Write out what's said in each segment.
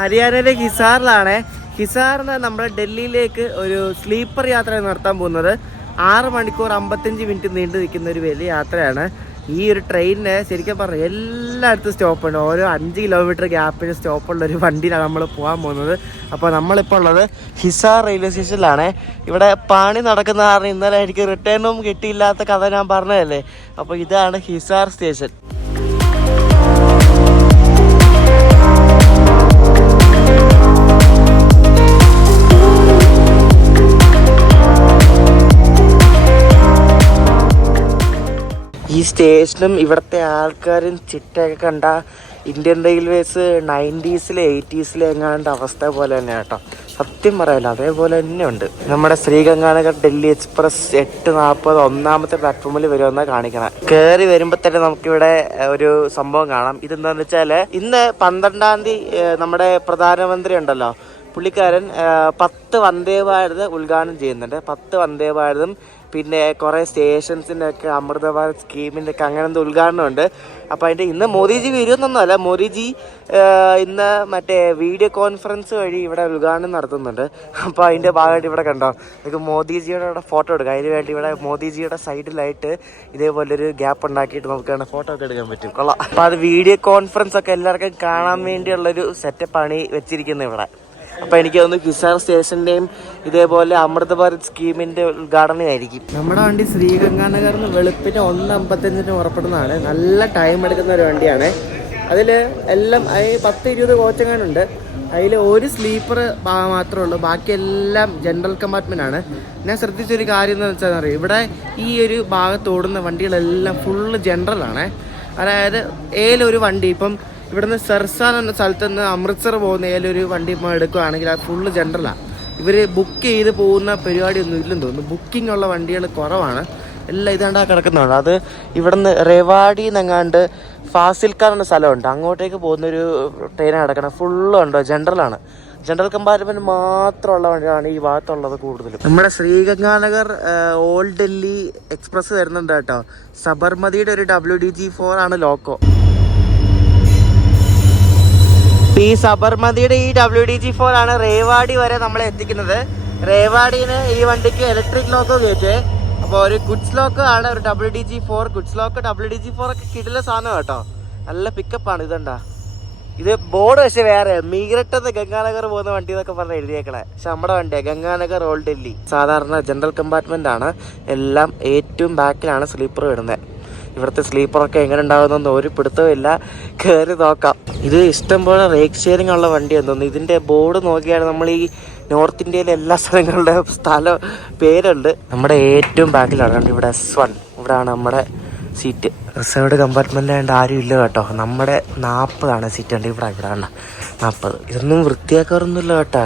ഹരിയാനയിലെ ഹിസാറിലാണ്. ഹിസാറിന് നമ്മുടെ ഡൽഹിയിലേക്ക് ഒരു സ്ലീപ്പർ യാത്ര നടത്താൻ പോകുന്നത്. 6 മണിക്കൂർ 55 മിനിറ്റ് നീണ്ടു നിൽക്കുന്ന ഒരു വലിയ യാത്രയാണ്. ഈ ഒരു ട്രെയിനിന് ശരിക്കും പറഞ്ഞാൽ എല്ലായിടത്തും സ്റ്റോപ്പുണ്ട്. ഓരോ 5 കിലോമീറ്റർ ഗ്യാപ്പിന് സ്റ്റോപ്പുള്ളൊരു വണ്ടിയിലാണ് നമ്മൾ പോകാൻ പോകുന്നത്. അപ്പോൾ നമ്മളിപ്പോൾ ഉള്ളത് ഹിസാർ റെയിൽവേ സ്റ്റേഷനിലാണ്. ഇവിടെ പണി നടക്കുന്ന കാരണം ഇന്നലെ എനിക്ക് റിട്ടേണും കിട്ടിയില്ലാത്ത കഥ ഞാൻ പറഞ്ഞതല്ലേ. അപ്പോൾ ഇതാണ് ഹിസാർ സ്റ്റേഷൻ. ഈ സ്റ്റേഷനും ഇവിടുത്തെ ആൾക്കാരും ചിട്ടയൊക്കെ കണ്ട ഇന്ത്യൻ റെയിൽവേസ് 90s 80s എങ്ങാണ്ട് അവസ്ഥ പോലെ തന്നെ കേട്ടോ. സത്യം പറയാലോ അതേപോലെ തന്നെ ഉണ്ട്. നമ്മുടെ ശ്രീഗംഗാനഗർ ഡൽഹി എക്സ്പ്രസ് 8:40 ഒന്നാമത്തെ പ്ലാറ്റ്ഫോമിൽ വരുമെന്നാണ് കാണിക്കണം. കയറി വരുമ്പോൾ തന്നെ നമുക്കിവിടെ ഒരു സംഭവം കാണാം. ഇതെന്താണെന്ന് വെച്ചാൽ ഇന്ന് 12-ാം തീയതി നമ്മുടെ പ്രധാനമന്ത്രി ഉണ്ടല്ലോ, പുള്ളിക്കാരൻ 10 വന്ദേ ഭാരത് ഉദ്ഘാടനം ചെയ്യുന്നുണ്ട്. 10 വന്ദേ ഭാരതും പിന്നെ കുറേ സ്റ്റേഷൻസിൻ്റെ ഒക്കെ അമൃത ഭാരത് സ്കീമിൻ്റെ ഒക്കെ അങ്ങനെ എന്തോ ഉദ്ഘാടനമുണ്ട്. അപ്പോൾ അതിൻ്റെ ഇന്ന് മോദിജി വരുമെന്നൊന്നുമല്ല, മോദിജി ഇന്ന് മറ്റേ വീഡിയോ കോൺഫറൻസ് വഴി ഇവിടെ ഉദ്ഘാടനം നടത്തുന്നുണ്ട്. അപ്പോൾ അതിൻ്റെ ഭാഗമായിട്ട് ഇവിടെ കണ്ടോ, നമുക്ക് മോദിജിയുടെ ഇവിടെ ഫോട്ടോ എടുക്കാം. അതിന് വേണ്ടി ഇവിടെ മോദിജിയുടെ സൈഡിലായിട്ട് ഇതേപോലൊരു ഗ്യാപ്പ് ഉണ്ടാക്കിയിട്ട് നമുക്ക് ഫോട്ടോ ഒക്കെ എടുക്കാൻ പറ്റും. കൊള്ളാം. അപ്പോൾ അത് വീഡിയോ കോൺഫറൻസ് ഒക്കെ എല്ലാവർക്കും കാണാൻ വേണ്ടിയുള്ളൊരു സെറ്റപ്പാണ് വെച്ചിരിക്കുന്നത് ഇവിടെ. അപ്പോൾ എനിക്ക് തോന്നുന്നു ഹിസാർ സ്റ്റേഷൻ്റെയും ഇതേപോലെ അമൃത ഭാരത് സ്കീമിൻ്റെ ഉദ്ഘാടനമായിരിക്കും. നമ്മുടെ വണ്ടി ശ്രീഗംഗാനഗറിന് വെളുപ്പിന് 1:55 പുറപ്പെടുന്നതാണ്. നല്ല ടൈം എടുക്കുന്ന ഒരു വണ്ടിയാണ്. അതിൽ എല്ലാം 10-20 കോച്ചങ്ങാനുണ്ട്. അതിൽ ഒരു സ്ലീപ്പർ മാത്രമേ ഉള്ളൂ, ബാക്കിയെല്ലാം ജനറൽ കമ്പാർട്ട്മെൻ്റ് ആണ്. ഞാൻ ശ്രദ്ധിച്ചൊരു കാര്യം എന്താണെന്ന് വെച്ചാൽ അറിയാം, ഇവിടെ ഈ ഒരു ഭാഗത്ത് ഓടുന്ന വണ്ടികളെല്ലാം ഫുള്ള് ജനറലാണ്. അതായത് ഏലൊരു വണ്ടി ഇപ്പം ഇവിടുന്ന് സർസാൻ എന്ന സ്ഥലത്ത് നിന്ന് അമൃത്സർ പോകുന്ന ഏതൊരു വണ്ടി ഇപ്പോൾ എടുക്കുകയാണെങ്കിൽ അത് ഫുള്ള് ജനറലാണ്. ഇവർ ബുക്ക് ചെയ്ത് പോകുന്ന പരിപാടിയൊന്നും ഇല്ലെന്ന് തോന്നുന്നു. ബുക്കിംഗ് ഉള്ള വണ്ടികൾ കുറവാണ്. എല്ലാം ഇതാണ്ടാ കിടക്കുന്നുണ്ട്. അത് ഇവിടുന്ന് റെവാഡി എന്നെങ്ങാണ്ട് ഫാസിൽക്കാർ എന്ന സ്ഥലമുണ്ട്, അങ്ങോട്ടേക്ക് പോകുന്നൊരു ട്രെയിനാണ് കിടക്കണം. ഫുള്ളുണ്ടോ ജനറലാണ്. ജനറൽ കമ്പാർട്ട്മെൻറ്റ് മാത്രമുള്ള വണ്ടിയാണ് ഈ ഭാഗത്തുള്ളത് കൂടുതലും. നമ്മുടെ ശ്രീഗംഗാനഗർ ഓൾഡ് ഡൽഹി എക്സ്പ്രസ് വരുന്നുണ്ട് കേട്ടോ. സബർമതിയുടെ ഒരു WDG4 ആണ് ലോക്കോ. ഈ സബർമതിയുടെ ഈ WDG4 ആണ് റേവാഡി വരെ നമ്മളെ എത്തിക്കുന്നത്. റേവാഡിന് ഈ വണ്ടിക്ക് ഇലക്ട്രിക് ലോക്ക് ഉപയോഗിച്ചേ. അപ്പോൾ ഒരു ഗുഡ്സ് ലോക്ക് ആണ് ഒരു WDG4. ഗുഡ്സ് ലോക്ക് WDG4 ഒക്കെ കിടില സാധനം കേട്ടോ, നല്ല പിക്കപ്പാണ്. ഇതുണ്ടാ, ഇത് ബോർഡ് പക്ഷേ വേറെ, മീഗ്രട്ടെന്ന് ഗംഗാനഗർ പോകുന്ന വണ്ടി എന്നൊക്കെ പറഞ്ഞ് എഴുതിയേക്കണേ. പക്ഷെ നമ്മുടെ വണ്ടിയാണ് ഗംഗാനഗർ ഓൾഡ് ഡൽഹി. സാധാരണ ജനറൽ കമ്പാർട്ട്മെൻ്റ് ആണ്. എല്ലാം ഏറ്റവും ബാക്കിലാണ് സ്ലീപ്പർ വരുന്നത്. ഇവിടുത്തെ സ്ലീപ്പറൊക്കെ എങ്ങനെ ഉണ്ടാകുന്നൊന്നും ഒരു പിടുത്തമില്ല. കയറി നോക്കാം. ഇത് ഇഷ്ടംപോലെ റേക്ക് ഷെയറിംഗ് ഉള്ള വണ്ടിയാണെന്ന് തോന്നുന്നു. ഇതിൻ്റെ ബോർഡ് നോക്കിയാണ് നമ്മൾ ഈ നോർത്ത് ഇന്ത്യയിലെ എല്ലാ സ്ഥലങ്ങളുടെ സ്ഥലം പേരുണ്ട്. നമ്മുടെ ഏറ്റവും ബാക്കിലാണ് ഇവിടെ S1. ഇവിടെയാണ് നമ്മുടെ സീറ്റ്. റിസർവ്ഡ് കമ്പാർട്ട്മെൻറ്റിലായതുകൊണ്ട് ആരും ഇല്ല കേട്ടോ. നമ്മുടെ 40 സീറ്റ് ഉണ്ട്. ഇവിടെ ആണ് 40. ഇതൊന്നും വൃത്തിയാക്കാറൊന്നുമില്ല കേട്ടോ.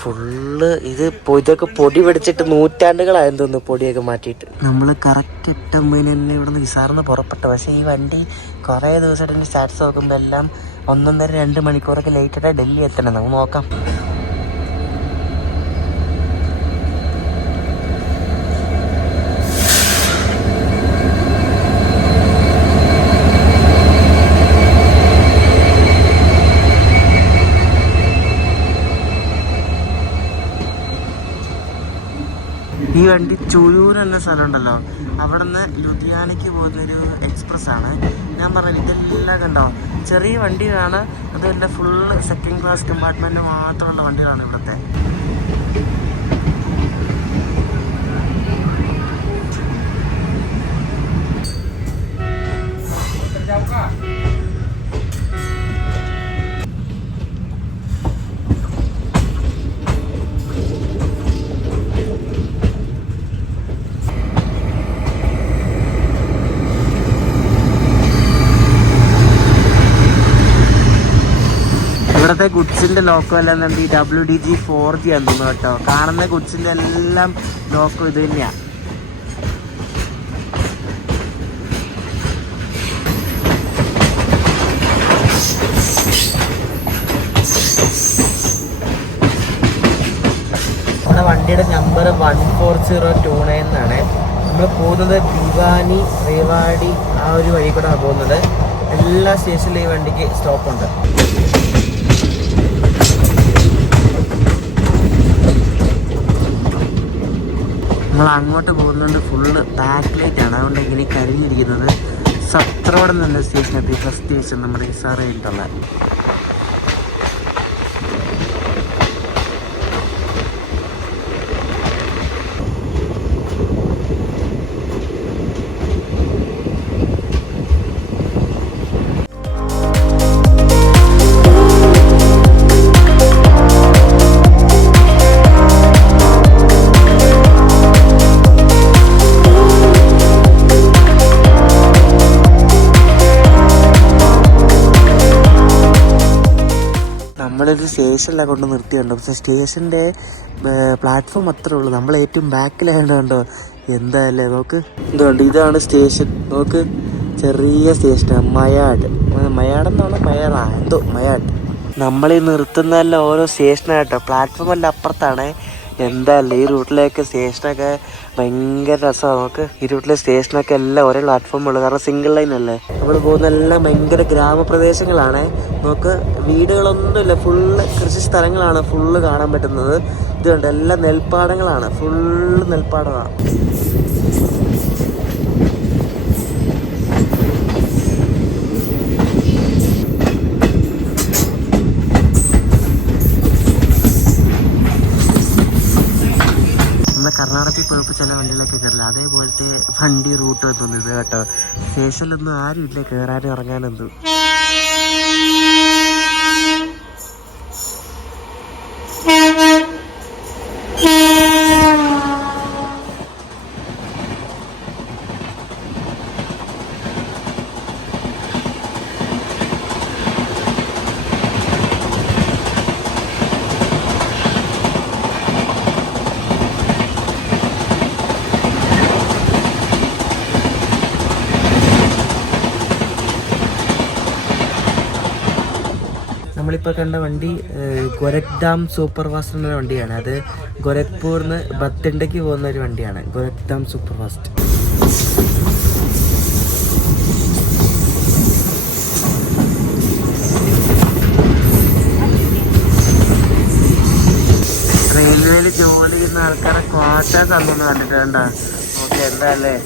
ഫുള്ള് ഇതൊക്കെ പൊടി പിടിച്ചിട്ട് നൂറ്റാണ്ടുകളായെന്ന് തോന്നുന്നു പൊടിയൊക്കെ മാറ്റിയിട്ട്. നമ്മൾ കറക്റ്റ് 8:50 തന്നെ ഇവിടെ നിന്ന് ഹിസാറിന്ന് പുറപ്പെട്ടു. പക്ഷേ ഈ വണ്ടി കുറേ ദിവസമായിട്ട് സ്റ്റാറ്റസ് നോക്കുമ്പോൾ എല്ലാം 1.5-2 മണിക്കൂറൊക്കെ ലേറ്റായിട്ടാണ് ഡൽഹി എത്തണം. നമുക്ക് നോക്കാം. ഈ വണ്ടി ചുഴൂർ എന്ന സ്ഥലം ഉണ്ടല്ലോ, അവിടെ നിന്ന് ലുധിയാനയ്ക്ക് പോകുന്നൊരു എക്സ്പ്രസ് ആണ്. ഞാൻ പറഞ്ഞത് ഇതെല്ലാം കണ്ടോ ചെറിയ വണ്ടികളാണ്. അതുമല്ല ഫുള്ള് സെക്കൻഡ് ക്ലാസ് കമ്പാർട്ട്മെൻറ്റ് മാത്രമുള്ള വണ്ടികളാണ് ഇവിടുത്തെ. ഇവിടുത്തെ ഗുഡ്സിന്റെ ലോക്കോ എല്ലാം ഈ WDG4G ആണെന്ന് തോന്നുന്നു കേട്ടോ. കാണുന്ന ഗുഡ്സിന്റെ എല്ലാം ലോക്കോ ഇത് തന്നെയാണ്. നമ്മുടെ വണ്ടിയുടെ നമ്പർ 14029 എന്നാണ്. നമ്മൾ പോകുന്നത് ഭിവാനി റേവാഡി ആ ഒരു വഴി കൂടെ പോകുന്നത്. എല്ലാ സ്റ്റേഷനിലും ഈ വണ്ടിക്ക് സ്റ്റോപ്പുണ്ട്. അങ്ങോട്ട് പോകുന്നത് ഫുള്ള് ബാക്ക് ലൈറ്റാണ്, അതുകൊണ്ട് ഇങ്ങനെ കരിഞ്ഞിരിക്കുന്നത്. സത്രോടം എന്ന സ്റ്റേഷനെത്തി, ഫസ്റ്റ് സ്റ്റേഷൻ നമ്മുടെ SR കഴിഞ്ഞിട്ടുള്ള. നമ്മളൊരു സ്റ്റേഷനിലാണ് കൊണ്ട് നിർത്തിയുണ്ടോ, പക്ഷേ സ്റ്റേഷൻ്റെ പ്ലാറ്റ്ഫോം അത്രേ ഉള്ളൂ. നമ്മൾ ഏറ്റവും ബാക്കിലായത് കണ്ടോ, എന്തായാലേ. നോക്ക്, എന്തുകൊണ്ട് ഇതാണ് സ്റ്റേഷൻ. നോക്ക്, ചെറിയ സ്റ്റേഷനാണ്. മയാടെന്നാണ് മയാട്. നമ്മളീ നിർത്തുന്നതെല്ലാം ഓരോ സ്റ്റേഷനായിട്ടോ, പ്ലാറ്റ്ഫോം എല്ലാം അപ്പുറത്താണ്. എന്തായാലും ഈ റൂട്ടിലേക്ക് സ്റ്റേഷനൊക്കെ ഭയങ്കര രസമാണ്. നമുക്ക് ഈ റൂട്ടിലെ സ്റ്റേഷനൊക്കെ എല്ലാം ഒരേ പ്ലാറ്റ്ഫോമുള്ളൂ, കാരണം സിംഗിൾ ലൈൻ അല്ലേ. നമ്മൾ പോകുന്നതെല്ലാം ഭയങ്കര ഗ്രാമപ്രദേശങ്ങളാണ്. നമുക്ക് വീടുകളൊന്നുമില്ല, ഫുള്ള് കൃഷി സ്ഥലങ്ങളാണ് ഫുള്ള് കാണാൻ പറ്റുന്നത്. ഇതുകൊണ്ട് എല്ലാം നെൽപ്പാടങ്ങളാണ്, ഫുള്ള് നെൽപ്പാടമാണ്. കർണാടകത്തിൽ പോയപ്പോൾ ചില വണ്ടികളൊക്കെ കയറില്ല, അതേപോലത്തെ വണ്ടി റൂട്ട് തോന്നുന്നത് കേട്ടോ. സ്റ്റേഷനിലൊന്നും ആരും ഇല്ല കയറാനും ഇറങ്ങാനൊന്നും. നമ്മളിപ്പോൾ കണ്ട വണ്ടി ഗോരഖ്ധാം സൂപ്പർ ഫാസ്റ്റ് എന്ന വണ്ടിയാണ്. അത് ഗോരഖ്പൂരിന്ന് ബത്തിണ്ടയ്ക്ക് പോകുന്ന ഒരു വണ്ടിയാണ്, ഗോരഖ്ധാം സൂപ്പർ ഫാസ്റ്റ്. റെയിൽവേയിൽ ജോലി ചെയ്യുന്ന ആൾക്കാരെ ക്വാർട്ടേഴ്സ് അന്നൊന്ന് കണ്ടിട്ടുണ്ടോ? ഓക്കെ, എന്താ അല്ലേ.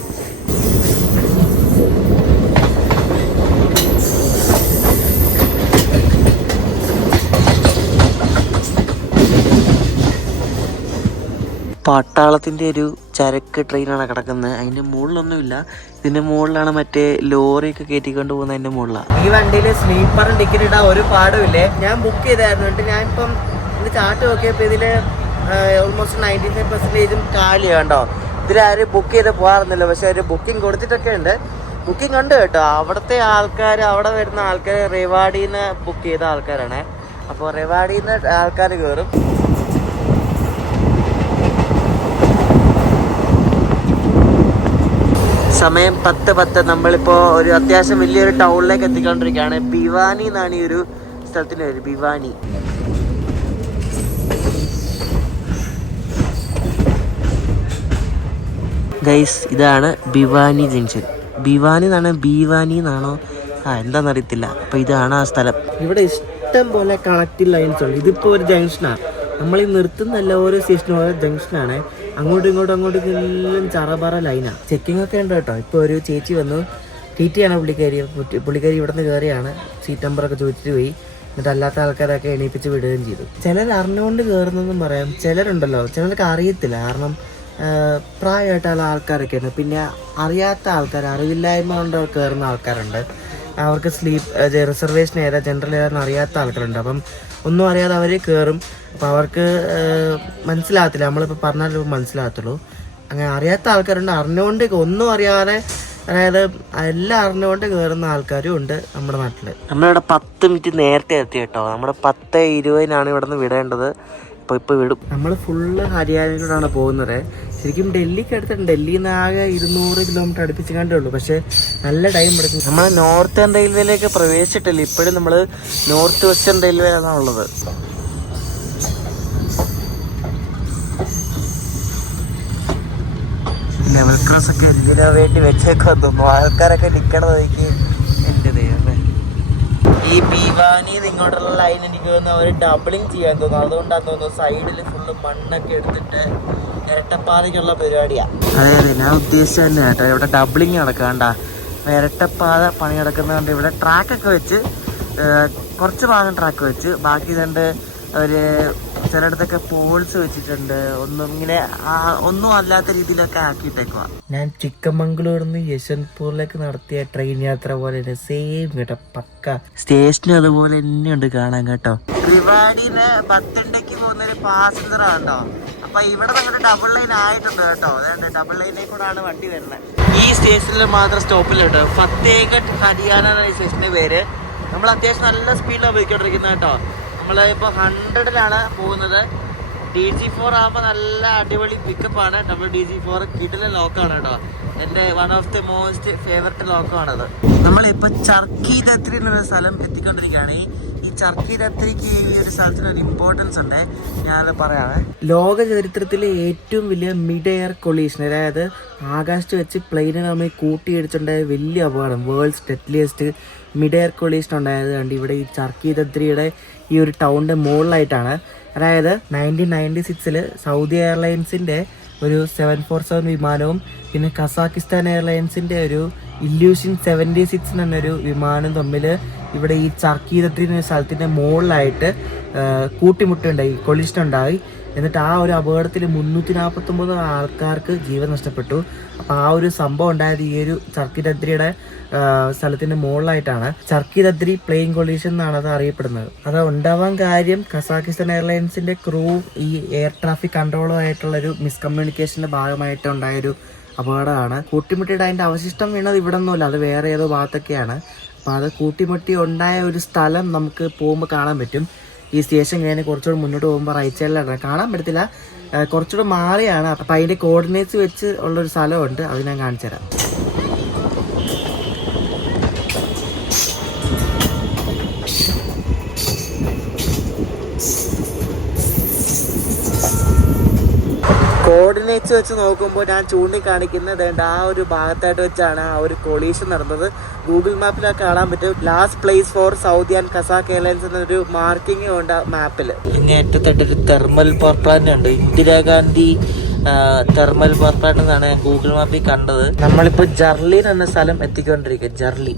പട്ടാളത്തിൻ്റെ ഒരു ചരക്ക് ട്രെയിനാണ് കിടക്കുന്നത്. അതിൻ്റെ മുകളിലൊന്നുമില്ല, ഇതിൻ്റെ മുകളിലാണ് മറ്റേ ലോറിയൊക്കെ കയറ്റിക്കൊണ്ട് പോകുന്നത്, അതിൻ്റെ മുകളിലാണ്. ഈ വണ്ടിയിൽ സ്ലീപ്പറും ടിക്കറ്റ് ഇടാൻ ഒരു പാടുമില്ലേ. ഞാൻ ബുക്ക് ചെയ്തായിരുന്നു, എന്നിട്ട് ഞാനിപ്പം ഇത് ചാർട്ട് നോക്കിയപ്പോൾ ഇതിൽ ഓൾമോസ്റ്റ് 95% കാലിയാണ് കേട്ടോ. ഇതിലാരും ബുക്ക് ചെയ്ത് പോകാറുന്നില്ല, പക്ഷേ അവർ ബുക്കിംഗ് കൊടുത്തിട്ടൊക്കെ ഉണ്ട്. ബുക്കിംഗ് ഉണ്ട് കേട്ടോ. അവിടുത്തെ ആൾക്കാർ, അവിടെ വരുന്ന ആൾക്കാർ റെവാഡിയിൽ നിന്ന് ബുക്ക് ചെയ്ത ആൾക്കാരാണ്. അപ്പോൾ റെവാഡിയിൽ നിന്ന് ആൾക്കാർ കയറും. സമയം 10:10. നമ്മളിപ്പോൾ ഒരു അത്യാവശ്യം വലിയൊരു ടൗണിലേക്ക് എത്തിക്കൊണ്ടിരിക്കുകയാണ്. ഭിവാനി എന്നാണ് ഈ ഒരു സ്ഥലത്തിൻ്റെ പേര്, ഭിവാനി. ഗൈസ്, ഇതാണ് ഭിവാനി ജംഗ്ഷൻ. ഭിവാനി എന്നാണ്, ഭിവാനി എന്നാണോ എന്താണെന്നറിയത്തില്ല. അപ്പോൾ ഇതാണ് ആ സ്ഥലം. ഇവിടെ ഇഷ്ടം പോലെ കണക്റ്റിംഗ് ലൈൻസ് ഉണ്ട്. ഇതിപ്പോൾ ഒരു ജംഗ്ഷനാണ്. നമ്മൾ ഈ നിർത്തുന്നല്ല, ഓരോ സ്റ്റേഷനും ഓരോ ജംഗ്ഷനാണ്. അങ്ങോട്ടും എല്ലാം ചറപറ ലൈനാണ്. ചെക്കിംഗ് ഒക്കെ ഉണ്ട് കേട്ടോ. ഇപ്പോൾ ഒരു ചേച്ചി വന്നു, TT ആണ് പുള്ളിക്കാരി ഇവിടെ നിന്ന് കയറിയാണ്. സീറ്റ് നമ്പറൊക്കെ ചോദിച്ചിട്ട് പോയി. എന്നിട്ട് അല്ലാത്ത ആൾക്കാരൊക്കെ എണീപ്പിച്ച് വിടുകയും ചെയ്തു. ചിലർ അറിഞ്ഞുകൊണ്ട് കയറുന്നെന്നും പറയാം, ചിലരുണ്ടല്ലോ ചിലർക്ക് അറിയത്തില്ല. കാരണം പ്രായമായിട്ടുള്ള ആൾക്കാരൊക്കെയാണ്. പിന്നെ അറിയാത്ത ആൾക്കാർ, അറിവില്ലായ്മ കൊണ്ട് കയറുന്ന ആൾക്കാരുണ്ട്. അവർക്ക് റിസർവേഷൻ ഏതാ ജനറൽ ഏതാണെന്ന് അറിയാത്ത ആൾക്കാരുണ്ട്. അപ്പം ഒന്നും അറിയാതെ അവർ കയറും. അപ്പോൾ അവർക്ക് മനസ്സിലാകത്തില്ല, നമ്മളിപ്പോൾ പറഞ്ഞാൽ മനസ്സിലാകത്തുള്ളൂ. അങ്ങനെ അറിയാത്ത ആൾക്കാരുണ്ട്, അറിഞ്ഞുകൊണ്ട് ഒന്നും അറിയാതെ, അതായത് എല്ലാം അറിഞ്ഞുകൊണ്ട് കയറുന്ന ആൾക്കാരും ഉണ്ട് നമ്മുടെ നാട്ടിൽ. നമ്മളിവിടെ 10 മിനിറ്റ് നേരത്തെ എത്തി കേട്ടോ. നമ്മുടെ 10:20 ഇവിടെ നിന്ന് വിടേണ്ടത്. ഇപ്പോൾ വിടും. നമ്മൾ ഫുള്ള് ഹരിയാനയിലൂടെയാണ് പോകുന്നത്. ശരിക്കും ഡൽഹിക്ക് അടുത്തുണ്ട്. ഡൽഹിയിൽ നിന്ന് ആകെ 200 കിലോമീറ്റർ അടുപ്പിച്ച് കണ്ടേ ഉള്ളൂ. പക്ഷേ നല്ല ടൈം എടുക്കും. നമ്മൾ നോർത്തേൺ റെയിൽവേയിലേക്ക് പ്രവേശിച്ചിട്ടില്ല. ഇപ്പോഴും നമ്മൾ നോർത്ത് വെസ്റ്റേൺ റെയിൽവേയിലാണ് ഉള്ളത്. ലെവൽ ക്രോസ് ഒക്കെ എന്തിനാ വേണ്ടി വെച്ചേക്കാൻ തോന്നുന്നു. ആൾക്കാരൊക്കെ നിൽക്കണതൊക്കെ എൻ്റെ ദൈവമേ. ഈ ഭിവാനി ഇങ്ങോട്ടുള്ള ലൈൻ എനിക്ക് തോന്നുന്നു അവർ ഡബിളിങ് ചെയ്യാൻ തോന്നുന്നു. അതുകൊണ്ടാന്ന് തോന്നുന്നു സൈഡിൽ ഫുള്ള് മണ്ണൊക്കെ എടുത്തിട്ട് ഇരട്ടപ്പാതയ്ക്കുള്ള പരിപാടിയാ. അതെ ഞാൻ ഉദ്ദേശിച്ച തന്നെ കേട്ടോ. ഇവിടെ ഡബിളിങ് നടക്കാണ്ട ഇരട്ടപ്പാത പണി നടക്കുന്നതുകൊണ്ട് ഇവിടെ ട്രാക്കൊക്കെ വെച്ച് കുറച്ച് ഭാഗം ട്രാക്ക് വെച്ച് ബാക്കി രണ്ട് ഒരു ചിലയിടത്തൊക്കെ പോൾസ് വെച്ചിട്ടുണ്ട്. ഒന്നും അല്ലാത്ത രീതിയിലൊക്കെ ആക്കിയിട്ടേക്കുവാ. ഞാൻ ചിക്കമംഗളൂരിൽ നിന്ന് യശ്വന്ത്പൂരിലേക്ക് നടത്തിയ ട്രെയിൻ യാത്ര പോലെ തന്നെ സെയിം കേട്ടോ. പക്ക സ്റ്റേഷനും അതുപോലെ തന്നെയുണ്ട് കാണാൻ കേട്ടോ. റിവാഡിന്ന് ബത്തണ്ടയ്ക്ക് പോകുന്നൊരു പാസഞ്ചർ ആണോ. അപ്പൊ ഇവിടെ നമ്മുടെ ഡബിൾ ലൈൻ ആയിട്ടുണ്ട് കേട്ടോ. അതുകൊണ്ട് ഡബിൾ ലൈനിൽ കൂടാണ് വണ്ടി വരുന്നത്. ഈ സ്റ്റേഷനിൽ മാത്രം സ്റ്റോപ്പിലുണ്ട്. ഫത്തേഗഡ് ഹരിയാന സ്റ്റേഷന്റെ പേര്. നമ്മൾ അത്യാവശ്യം നല്ല സ്പീഡിലാണ് പോയിക്കൊണ്ടിരിക്കുന്നത് കേട്ടോ. നമ്മളിപ്പോൾ 100-ലാണ് പോകുന്നത്. DG4 ആകുമ്പോൾ നല്ല അടിപൊളി പിക്കപ്പാണ്. DG4 കിടിലൻ ലോക്കാണ് കേട്ടോ. എൻ്റെ one of the most favourite ലോക്കാണത്. നമ്മളിപ്പോൾ ചർക്കി ദത്രി എന്നൊരു സ്ഥലം എത്തിക്കൊണ്ടിരിക്കുകയാണ്. ഈ ചർക്കി ദത്രിക്ക് ഈ ഒരു സ്ഥലത്തിന് ഒരു ഇമ്പോർട്ടൻസ് ഉണ്ട്. ഞാനത് പറയാമേ. ലോക ചരിത്രത്തിലെ ഏറ്റവും വലിയ മിഡ് എയർ കൊളീഷൻ, അതായത് ആകാശത്ത് വെച്ച് പ്ലെയിന് തമ്മിൽ കൂട്ടിയിടിച്ചുണ്ടായ വലിയ അപകടം, world's deadliest mid air collision ഉണ്ടായത് കണ്ട് ഇവിടെ ഈ ചർക്കി ദത്രിയുടെ ഈ ഒരു ടൗണിൻ്റെ മുകളിലായിട്ടാണ്. അതായത് 1996 സൗദി എയർലൈൻസിൻ്റെ ഒരു 747 വിമാനവും പിന്നെ കസാക്കിസ്ഥാൻ എയർലൈൻസിൻ്റെ ഒരു ഇല്യൂഷൻ 76 എന്നൊരു വിമാനം തമ്മിൽ ഇവിടെ ഈ ചർക്കി ദത്രി എന്ന സ്ഥലത്തിൻ്റെ മുകളിലായിട്ട് കൂട്ടിമുട്ടുണ്ടായി, കൊളിഷൻ ഉണ്ടായി. എന്നിട്ട് ആ ഒരു അപകടത്തിൽ 349 ആൾക്കാർക്ക് ജീവൻ നഷ്ടപ്പെട്ടു. അപ്പോൾ ആ ഒരു സംഭവം ഉണ്ടായത് ഈ ഒരു ചർക്കി ദത്രിയുടെ സ്ഥലത്തിന്റെ മുകളിലായിട്ടാണ്. ചർക്കി ദത്രി പ്ലെയിൻ കൊളീഷൻ എന്നാണ് അത് അറിയപ്പെടുന്നത്. അത് ഉണ്ടാവാൻ കാര്യം കസാക്കിസ്ഥാൻ എയർലൈൻസിന്റെ ക്രൂ ഈ എയർ ട്രാഫിക് കൺട്രോളുമായിട്ടുള്ള ഒരു മിസ്കമ്മ്യൂണിക്കേഷന്റെ ഭാഗമായിട്ട് ഉണ്ടായൊരു അപകടമാണ്. കൂട്ടിമുട്ടിയുടെ അതിന്റെ അവശിഷ്ടം വീണത് ഇവിടെ ഒന്നുമില്ല, അത് വേറെ ഏതോ ഭാഗത്തൊക്കെയാണ്. അപ്പോൾ അത് കൂട്ടിമുട്ടി ഉണ്ടായ ഒരു സ്ഥലം നമുക്ക് പോകുമ്പോൾ കാണാൻ പറ്റും. ഈ സ്റ്റേഷൻ കഴിഞ്ഞ് കുറച്ചുകൂടെ മുന്നോട്ട് പോകുമ്പോൾ റൈറ്റ് സൈഡിലാണ്, കാണാൻ പറ്റത്തില്ല, കുറച്ചുകൂടെ മാറിയാണ്. അപ്പം അതിൻ്റെ കോർഡിനേറ്റ്സ് വെച്ച് ഉള്ളൊരു സ്ഥലമുണ്ട്, അത് ഞാൻ കാണിച്ചു തരാം. കോർഡിനേറ്റ്സ് വെച്ച് നോക്കുമ്പോൾ ഞാൻ ചൂണ്ടിക്കാണിക്കുന്നത് ആ ഒരു ഭാഗത്തായിട്ട് വെച്ചാണ് ആ ഒരു കൊളീഷൻ നടന്നത്. ഗൂഗിൾ മാപ്പിലൊക്കെ കാണാൻ പറ്റും. Last place for Saudi and Kazakh airlines എന്നൊരു മാർക്കിംഗ് ഉണ്ട് മാപ്പിൽ. പിന്നെ ഏറ്റവും തെർമൽ പവർ പ്ലാന്റ് ഉണ്ട്, ഇന്ദിരാഗാന്ധി തെർമൽ പവർ പ്ലാന്റ് എന്നാണ് ഗൂഗിൾ മാപ്പിൽ കണ്ടത്. നമ്മളിപ്പോൾ ജർലി എന്ന സ്ഥലം എത്തിക്കൊണ്ടിരിക്കുക. ജർലി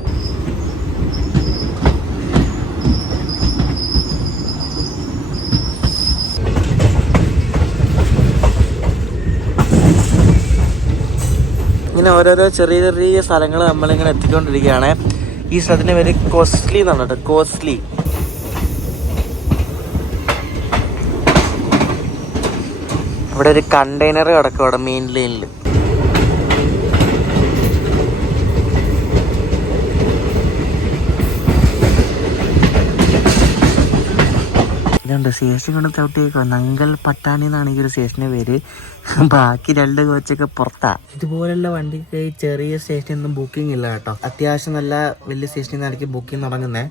ഇങ്ങനെ ഓരോരോ ചെറിയ ചെറിയ സ്ഥലങ്ങൾ നമ്മളിങ്ങനെ എത്തിക്കൊണ്ടിരിക്കുകയാണ്. ഈ സ്ഥലത്തിൻ്റെ പേര് കോസ്ലി എന്നാണ് കേട്ടോ. കോസ്ലി. ഇവിടെ ഒരു കണ്ടെയ്നർ കിടക്കും അവിടെ മെയിൻ ലൈനിൽ. ഇതുണ്ട് സ്റ്റേഷൻ കൊണ്ട് ചവിട്ടിയേക്കോ. നങ്കൽ പട്ടാണി എന്നാണ് ഈ ഒരു സ്റ്റേഷൻ്റെ പേര്. ബാക്കി 2 കോച്ചൊക്കെ പുറത്താ. ഇതുപോലുള്ള വണ്ടിക്ക് ചെറിയ സ്റ്റേഷനിൽ ഒന്നും ബുക്കിംഗ് ഇല്ല കേട്ടോ. അത്യാവശ്യം നല്ല വലിയ സ്റ്റേഷനിൽ നിന്നായിരിക്കും ബുക്കിംഗ് തുടങ്ങുന്നത്.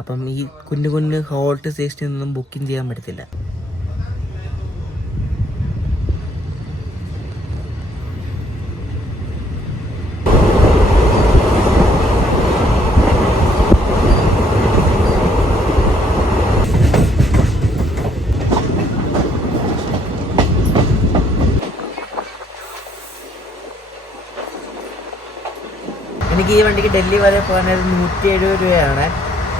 അപ്പം ഈ കുഞ്ഞു കുഞ്ഞു ഹോൾട്ട് സ്റ്റേഷനിൽ നിന്നും ബുക്കിംഗ് ചെയ്യാൻ പറ്റത്തില്ല. എനിക്ക് ഈ വണ്ടിക്ക് ഡൽഹി വരെ പോകാനായിട്ട് 170 രൂപയാണ്.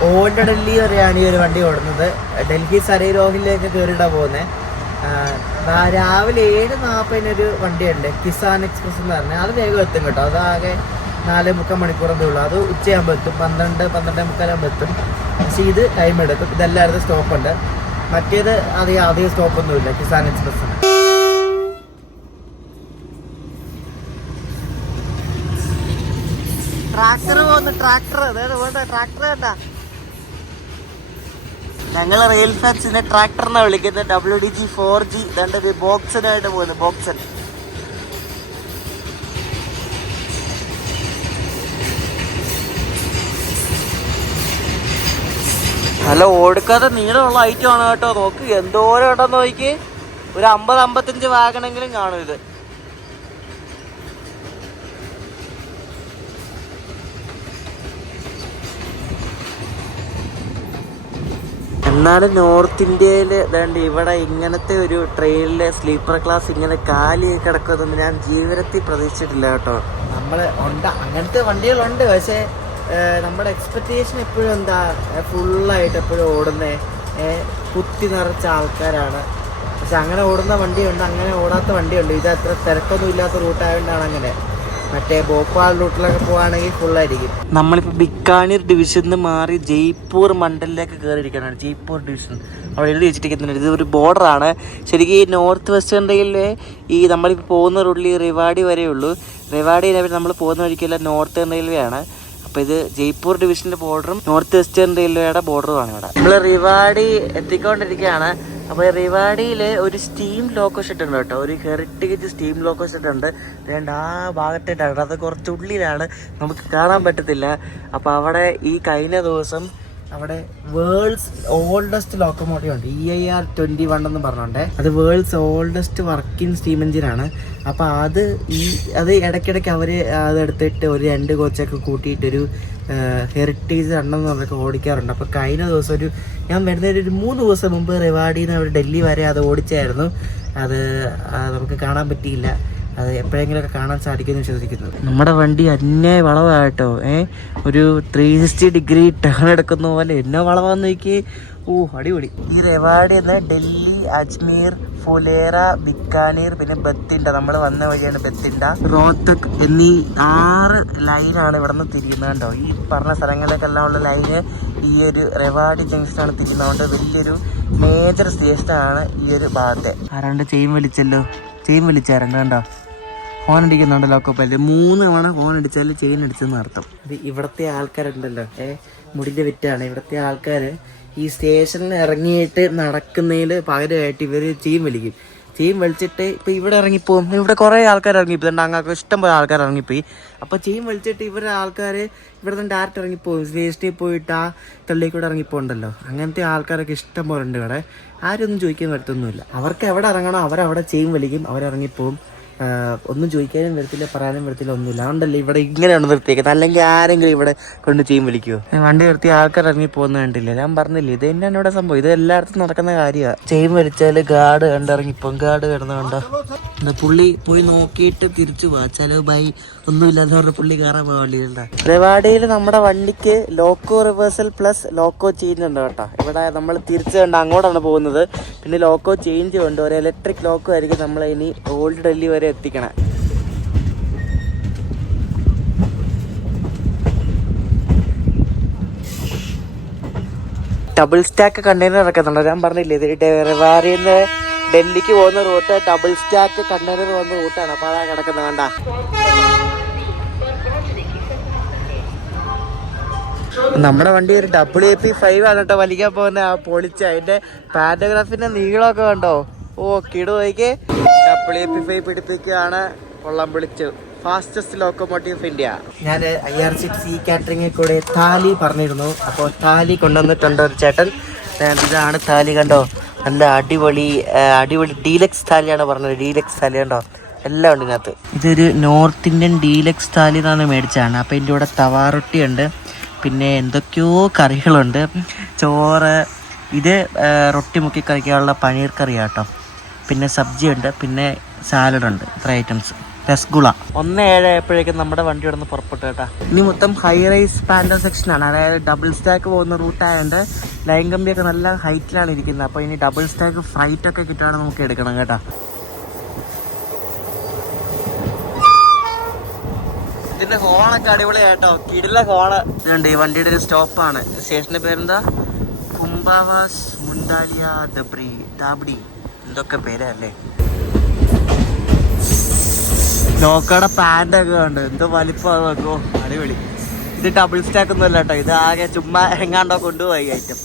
ഓൾഡ് ഡൽഹി വരെയാണ് ഈ ഒരു വണ്ടി ഓടുന്നത്. ഡൽഹി സരൈ രോഹിലേക്ക് കയറിയിട്ടാണ് പോകുന്നത്. രാവിലെ 7:40 വണ്ടിയുണ്ട്, കിസാൻ എക്സ്പ്രസ് എന്ന് പറഞ്ഞാൽ. അത് വേഗം എത്തും കേട്ടോ. അതാകെ 4-3 മണിക്കൂറൊക്കെ ഉള്ളൂ. അത് ഉച്ചയാകുമ്പോൾ എത്തും, 12-12:45 എത്തും. പക്ഷേ ഇത് ടൈം എടുക്കും. ഇതെല്ലായിടത്തും സ്റ്റോപ്പുണ്ട്. മറ്റേത് അധികം സ്റ്റോപ്പൊന്നുമില്ല കിസാൻ എക്സ്പ്രസ്സിന്. ട്രാക്ടർ പോകുന്നു. ട്രാക്ടർ കണ്ട. ഞങ്ങൾ റെയിൽ ഫാക്സിനെ ട്രാക്ടറിനാണ് വിളിക്കുന്നത്. WDG4G രണ്ട് ബോക്സിനായിട്ട് പോകുന്നു. ബോക്സൻ നല്ല ഓടുക്കാതെ നീളമുള്ള ഐറ്റമാണ് കേട്ടോ. നോക്ക് എന്തോരം ഉണ്ടെന്ന് നോക്കി. ഒരു 50-55 വാഗണെങ്കിലും കാണും ഇത്. എന്നാലും നോർത്ത് ഇന്ത്യയിൽ വേണ്ട ഇവിടെ ഇങ്ങനത്തെ ഒരു ട്രെയിനിലെ സ്ലീപ്പർ ക്ലാസ് ഇങ്ങനെ കാലി കിടക്കുമെന്ന് ഞാൻ ജീവിതത്തിൽ പ്രതീക്ഷിച്ചിട്ടില്ല കേട്ടോ. നമ്മൾ അങ്ങനത്തെ വണ്ടികളുണ്ട്, പക്ഷേ നമ്മുടെ എക്സ്പെക്റ്റേഷൻ എപ്പോഴും എന്താ ഫുള്ളായിട്ട് എപ്പോഴും ഓടുന്നത് കുത്തി നിറച്ച ആൾക്കാരാണ്. പക്ഷെ അങ്ങനെ ഓടുന്ന വണ്ടിയുണ്ട്, അങ്ങനെ ഓടാത്ത വണ്ടിയുണ്ട്. ഇത് അത്ര തിരക്കൊന്നും ഇല്ലാത്ത റൂട്ടായതുകൊണ്ടാണ് അങ്ങനെ. മറ്റേ ഭോപ്പാൽ റൂട്ടിലൊക്കെ പോവുകയാണെങ്കിൽ ഫുള്ളായിരിക്കും. നമ്മളിപ്പോൾ ബിക്കാനീർ ഡിവിഷനിൽ നിന്ന് മാറി ജയ്പൂർ മണ്ഡലിലേക്ക് കയറിയിരിക്കുകയാണ്. ജയ്പൂർ ഡിവിഷൻ അവിടെ എഴുതി വെച്ചിരിക്കുന്നുണ്ട്. ഇത് ഒരു ബോർഡറാണ്. ശരിക്കും ഈ നോർത്ത് വെസ്റ്റേൺ റെയിലിലെ ഈ നമ്മളിപ്പോൾ പോകുന്ന റൂട്ടിൽ ഈ റിവാഡി വരെയുള്ളൂ. റിവാഡി നമ്മൾ പോകുന്ന വഴിക്കല്ല നോർത്തേൺ റെയിൽവേ ആണ്. അപ്പോൾ ഇത് ജയ്പൂർ ഡിവിഷൻ്റെ ബോർഡറും നോർത്ത് വെസ്റ്റേൺ റെയിൽവേയുടെ ബോർഡറുമാണ് ഇവിടെ. നമ്മൾ റിവാഡി എത്തിക്കൊണ്ടിരിക്കുകയാണ്. അപ്പോൾ റിവാഡിയിൽ ഒരു സ്റ്റീം ലോക്കോ ഷെഡ് ഉണ്ട് കേട്ടോ, ഒരു ഹെറിറ്റേജ് സ്റ്റീം ലോക്കോ ഷെഡ് ഉണ്ട്. ആ ഭാഗത്തായിട്ടാണ്, അത് കുറച്ച് ഉള്ളിലാണ്, നമുക്ക് കാണാൻ പറ്റത്തില്ല. അപ്പോൾ അവിടെ ഈ കഴിഞ്ഞ ദിവസം അവിടെ വേൾഡ്സ് ഓൾഡസ്റ്റ് ലോക്കോമോട്ടീവ് ഉണ്ട്, EIR 21 എന്ന് പറഞ്ഞോണ്ടേ. അത് വേൾഡ്സ് ഓൾഡസ്റ്റ് വർക്കിംഗ് സ്റ്റീം എഞ്ചിനാണ്. അപ്പോൾ അത് ഇടയ്ക്കിടയ്ക്ക് അവർ അതെടുത്തിട്ട് ഒരു 2 കോച്ചൊക്കെ കൂട്ടിയിട്ടൊരു ഹെറിറ്റേജ് റണ്ണെന്ന് പറഞ്ഞൊക്കെ ഓടിക്കാറുണ്ട്. അപ്പോൾ കഴിഞ്ഞ ദിവസം ഞാൻ വരുന്നതിന് ഒരു 3 ദിവസം മുമ്പ് റിവാഡിയിൽ നിന്ന് അവർ ഡൽഹി വരെ അത് ഓടിച്ചായിരുന്നു. അത് നമുക്ക് കാണാൻ പറ്റിയില്ല. അത് എപ്പോഴെങ്കിലുമൊക്കെ കാണാൻ സാധിക്കുമെന്ന് വിശ്വസിക്കുന്നു. നമ്മുടെ വണ്ടി അന്യായ വളവാട്ടോ. ഒരു 360 ഡിഗ്രി ടേൺ എടുക്കുന്ന പോലെ എന്നോ വളവാന്ന് നോക്കി. അടിപൊളി. ഈ റെവാഡിയിൽ നിന്ന് ഡൽഹി, അജ്മീർ, ഫുലേറ, ബിക്കാനീർ, പിന്നെ ബത്തിണ്ട, നമ്മൾ വന്ന വഴിയാണ് ബത്തിണ്ട, റോത്തക് എന്നീ 6 ലൈനാണ് ഇവിടെ നിന്ന് തിരിയുന്നത് കേട്ടോ. ഈ പറഞ്ഞ സ്ഥലങ്ങളിലേക്കെല്ലാം ഉള്ള ലൈന് ഈ ഒരു റെവാഡി ജംഗ്ഷനാണ് തിരിയുന്നതുകൊണ്ട് വലിയൊരു മേജർ സ്റ്റേഷനാണ് ഈ ഒരു ഭാഗത്തെ. ആരാണ്ട് ചെയിൻ വലിച്ചാരുണ്ട് കണ്ടോ, ഫോൺ അടിക്കുന്നുണ്ട് ലോക്കോപ്പല്ലേ. 3 തവണ ഫോൺ അടിച്ചാൽ ചെയിൻ അടിച്ചെന്ന് അർത്ഥം. ഇത് ഇവിടുത്തെ ആൾക്കാരുണ്ടല്ലോ, മുടിൻ്റെ വിറ്റാണ്. ഇവിടുത്തെ ആൾക്കാർ ഈ സ്റ്റേഷനിൽ ഇറങ്ങിയിട്ട് നടക്കുന്നതിൽ പകരമായിട്ട് ഇവർ ചെയിൻ വലിക്കും. ചെയിൻ വലിച്ചിട്ട് ഇപ്പോൾ ഇവിടെ ഇറങ്ങിപ്പോവും. ഇവിടെ കുറേ ആൾക്കാർ ഇറങ്ങിപ്പോയി, അങ്ങ് ഇഷ്ടം പോലെ ആൾക്കാർ ഇറങ്ങിപ്പോയി. അപ്പോൾ ചെയിൻ വലിച്ചിട്ട് ഇവരുടെ ആൾക്കാർ ഇവിടെ നിന്ന് ഡയറക്റ്റ് ഇറങ്ങിപ്പോവും. സ്റ്റേഷനിൽ പോയിട്ട് ആ തള്ളിക്കൂടെ ഇറങ്ങിപ്പോണ്ടല്ലോ. അങ്ങനത്തെ ആൾക്കാരൊക്കെ ഇഷ്ടം പോലെ ഉണ്ട് ഇവിടെ. ആരൊന്നും ചോദിക്കാൻ വരത്തൊന്നുമില്ല. അവർക്ക് എവിടെ ഇറങ്ങണോ അവരവിടെ ചെയിൻ വലിക്കും, അവരിറങ്ങിപ്പോവും. ഒന്നും ചോദിക്കാനും വരത്തില്ല, പറയാനും വരത്തില്ല, ഒന്നുമില്ല. അതുകൊണ്ടല്ലേ ഇവിടെ ഇങ്ങനെയാണ് നിർത്തിയേക്കുന്നത്. അല്ലെങ്കിൽ ആരെങ്കിലും ഇവിടെ കൊണ്ട് ചെയിൻ വലിക്കുമോ? വണ്ടി നിർത്തി ആൾക്കാർ ഇറങ്ങി പോകുന്ന കണ്ടില്ല. ഞാൻ പറഞ്ഞില്ലേ, ഇത് തന്നെയാണ് ഇവിടെ സംഭവം. ഇത് എല്ലായിടത്തും നടക്കുന്ന കാര്യമാണ്. ചെയിൻ വലിച്ചാൽ ഗാർഡ് കണ്ടിറങ്ങിപ്പോവും. ഗാർഡ് കിടന്ന് കണ്ടോ, എന്താ പുള്ളി പോയി നോക്കിയിട്ട് തിരിച്ചു പോവാ. ചിലവ് ബൈ ഒന്നുമില്ലാന്ന് പറഞ്ഞ പുള്ളി കയറാൻ പോകാണ്ടില്ല. റെവാഡിയിൽ നമ്മുടെ വണ്ടിക്ക് loco reversal plus loco change ഉണ്ട് കേട്ടോ. ഇവിടെ നമ്മൾ തിരിച്ചു കണ്ട് അങ്ങോട്ടാണ് പോകുന്നത്. പിന്നെ ലോക്കോ ചേഞ്ച് ഉണ്ട്, ഒരു ഇലക്ട്രിക് ലോക്കോ ആയിരിക്കും നമ്മൾ ഇനി ഓൾഡ് ഡൽഹി വരെ എത്തിക്കണേ. ഡബിൾ സ്റ്റാക്ക് കണ്ടെയ്നർ ഇറക്കുന്നുണ്ട്. ഞാൻ പറഞ്ഞില്ലേ, ഇത് റെവാഡിയിൽ നിന്ന് ഡൽഹിക്ക് പോകുന്ന റൂട്ട് ഡബിൾ സ്റ്റാക്ക് കണ്ടെയ്നർ പോകുന്ന റൂട്ടാണ്. അപ്പോൾ അതാ കിടക്കുന്നത് കണ്ട. നമ്മുടെ വണ്ടി ഒരു WP5 ആണ് കേട്ടോ വലിക്കാൻ പോകുന്ന. ആ പൊളിച്ച അതിന്റെ പാൻറ്റോഗ്രാഫിന്റെ നീളമൊക്കെ കണ്ടോ, കിടുവയ്ക്ക് WP5 പിടിപ്പിക്കുകയാണ്. കൊള്ളം വിളിച്ചു. Fastest locomotive of India. ഞാൻ IRCTC കാറ്ററിംഗിൽ കൂടെ താലി പറഞ്ഞിരുന്നു. അപ്പോൾ താലി കൊണ്ടുവന്നിട്ടുണ്ട് ഒരു ചേട്ടൻ. ഇതാണ് താലി കണ്ടോ, നല്ല അടിപൊളി ഡീലക്സ് താലിയാണ് പറഞ്ഞത്. ഡീലക്സ് താലി കണ്ടോ, എല്ലാം ഉണ്ട് ഇതിനകത്ത്. ഇതൊരു നോർത്ത് ഇന്ത്യൻ ഡീലക്സ് താലി എന്നാണ് മേടിച്ചതാണ്. അപ്പോൾ ഇതിൻ്റെ കൂടെ തവാറൊട്ടി ഉണ്ട്, പിന്നെ എന്തൊക്കെയോ കറികളുണ്ട്, ചോറ്, ഇത് റൊട്ടി മുക്കി കഴിക്കാനുള്ള പനീർ കറിയാട്ടോ, പിന്നെ സബ്ജി ഉണ്ട്, പിന്നെ സാലഡുണ്ട്. ഇത്ര ഐറ്റംസ്. രസഗുള. 1:07 ആയപ്പോഴേക്കും നമ്മുടെ വണ്ടി ഇവിടെ നിന്ന് പുറപ്പെട്ടു കേട്ടോ. ഇനി മൊത്തം ഹൈ റൈസ് പാൻഡോ സെക്ഷനാണ്. അതായത് ഡബിൾ സ്റ്റാക്ക് പോകുന്ന റൂട്ടായതുകൊണ്ട് ലൈൻ കമ്പിയൊക്കെ നല്ല ഹൈറ്റിലാണ് ഇരിക്കുന്നത്. അപ്പോൾ ഇനി ഡബിൾ സ്റ്റാക്ക് ഫ്രൈറ്റ് ഒക്കെ കിട്ടാണ് നമുക്ക് എടുക്കണം കേട്ടോ. ഇതിന്റെ ഹോണൊക്കെ അടിപൊളിയായിട്ടോ, കിടില ഹോണ് ഉണ്ട്. ഈ വണ്ടിയുടെ ഒരു സ്റ്റോപ്പാണ്. സ്റ്റേഷന്റെ പേരെന്താ, കുംഭാവാസ് മുണ്ടാലിയ ദാബ്ഡി, എന്തൊക്കെ പേരല്ലേ. നോക്കയുടെ പാൻറ്റൊക്കെ ഉണ്ട്, എന്തോ വലിപ്പം നോക്കോ, അടിപൊളി. ഇത് ഡബിൾ സ്റ്റാക്ക് ഒന്നും അല്ല കേട്ടോ, ഇത് ആകെ ചുമ്മാ എങ്ങാണ്ടോ കൊണ്ടുപോയി ഐറ്റം.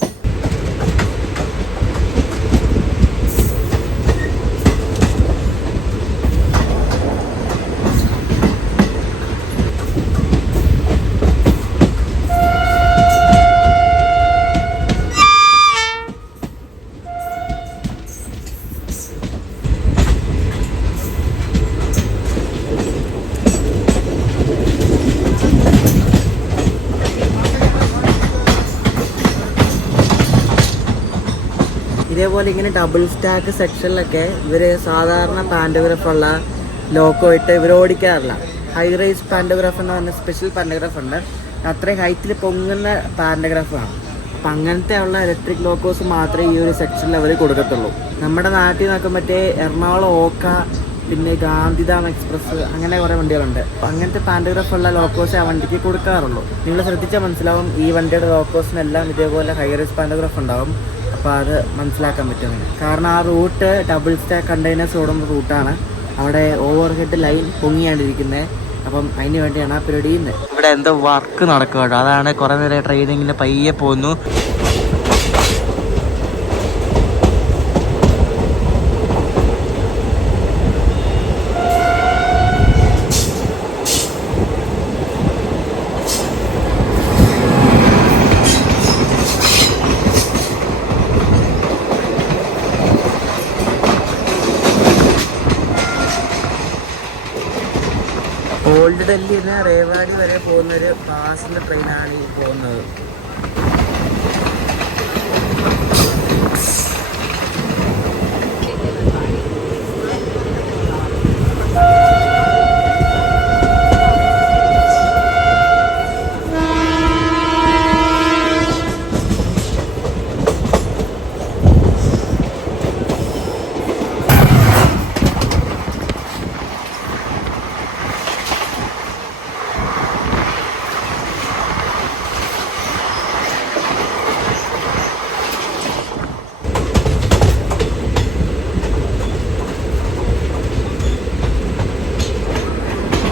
അതേപോലെ ഇങ്ങനെ ഡബിൾ സ്റ്റാക്ക് സെക്ഷനിലൊക്കെ ഇവർ സാധാരണ പാൻറ്റോഗ്രാഫുള്ള ലോക്കോ ഇട്ട് ഇവർ ഓടിക്കാറില്ല. ഹൈ റേസ് പാൻറ്റോഗ്രാഫ് എന്ന് പറഞ്ഞ സ്പെഷ്യൽ പാൻറ്റോഗ്രാഫ് ഉണ്ട്. അത്രയും ഹൈറ്റിൽ പൊങ്ങുന്ന പാൻറ്റോഗ്രാഫാണ്. അപ്പം അങ്ങനത്തെ ഉള്ള ഇലക്ട്രിക് ലോക്കോസ് മാത്രമേ ഈ ഒരു സെക്ഷനിൽ അവർ കൊടുക്കത്തുള്ളൂ. നമ്മുടെ നാട്ടിൽ നിന്നൊക്കെ മറ്റേ എറണാകുളം ഓക്ക, പിന്നെ ഗാന്ധിധാം എക്സ്പ്രസ്, അങ്ങനെ കുറേ വണ്ടികളുണ്ട്. അപ്പം അങ്ങനത്തെ പാൻറ്റോഗ്രാഫുള്ള ലോക്കോസ് ആ വണ്ടിക്ക് കൊടുക്കാറുള്ളൂ. നിങ്ങൾ ശ്രദ്ധിച്ചാൽ മനസ്സിലാവും ഈ വണ്ടിയുടെ ലോക്കോസിനെല്ലാം ഇതേപോലെ ഹൈ റേസ് പാൻറ്റോഗ്രാഫ് ഉണ്ടാവും. അപ്പോൾ അത് മനസ്സിലാക്കാൻ പറ്റും. കാരണം ആ റൂട്ട് ഡബിൾ സ്റ്റാക്ക് കണ്ടെയ്നേഴ്സ് ഓടുന്ന റൂട്ടാണ്. അവിടെ ഓവർ ഹെഡ് ലൈൻ പൊങ്ങിയാണ്ടിരിക്കുന്നത്. അപ്പം അതിന് വേണ്ടിയാണ് ആ പരിപാടി ചെയ്യുന്നത്. ഇവിടെ എന്തോ വർക്ക് നടക്കുക, അതാണ് കുറേ നേരം ട്രെയിനിങ്ങിന് പയ്യെ പോകുന്നു. ഓൾഡ് ഡൽഹിയിൽ നിന്ന് റേവാടി വരെ പോകുന്നൊരു പാസഞ്ചർ ട്രെയിനാണ് ഈ പോകുന്നത്.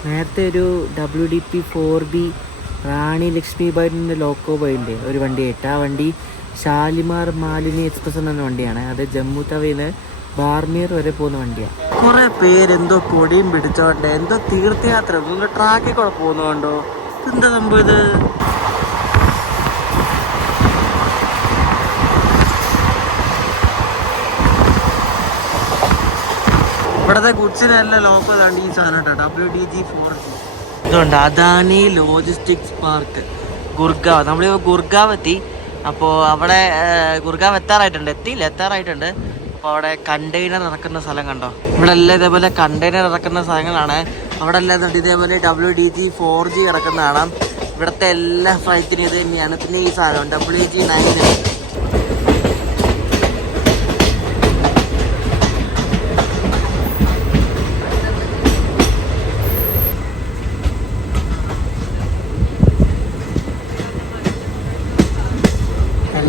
നേരത്തെ ഒരു WDP 4B റാണി ലക്ഷ്മിബായിൻ്റെ ലോക്കോ ബോയിൻ്റെ ഒരു വണ്ടിയായിട്ട്, ആ വണ്ടി ഷാലിമാർ മാലിനി എക്സ്പ്രസ് എന്ന വണ്ടിയാണ്. അത് ജമ്മു തവയിൽ ബാർമീർ വരെ പോകുന്ന വണ്ടിയാണ്. കുറേ പേരെന്തോ കൊടിയും പിടിച്ചോണ്ട് എന്തോ തീർത്ഥയാത്ര ട്രാക്കിൽ കൂടെ പോകുന്നതുകൊണ്ടോ എന്താ സംഭവം ഇത്? ഇവിടത്തെ ഗുഡ്സിനെല്ലാം ലോക്കോ ഇതാണ്ട് ഈ സാധനം കേട്ടോ, WDG 4G. ഇതുണ്ട് അദാനി ലോജിസ്റ്റിക്സ് പാർക്ക് ഗുർഗാവ്. നമ്മളിപ്പോൾ ഗുർഗാവ് എത്തി. അപ്പോൾ അവിടെ ഗുർഗാവ് എത്താറായിട്ടുണ്ട്. അപ്പോൾ അവിടെ കണ്ടെയ്നർ ഇറക്കുന്ന സ്ഥലം കണ്ടോ? ഇവിടെ എല്ലാം ഇതേപോലെ കണ്ടെയ്നർ ഇറക്കുന്ന സ്ഥലങ്ങളാണ്. അവിടെ എല്ലാം ഇതേപോലെ WDG 4G ഇറക്കുന്നതാണ്. ഇവിടുത്തെ എല്ലാ ഫ്ലൈറ്റിനും ഇത് തന്നെയാണ്. പിന്നെ ഈ സാധനം WG9.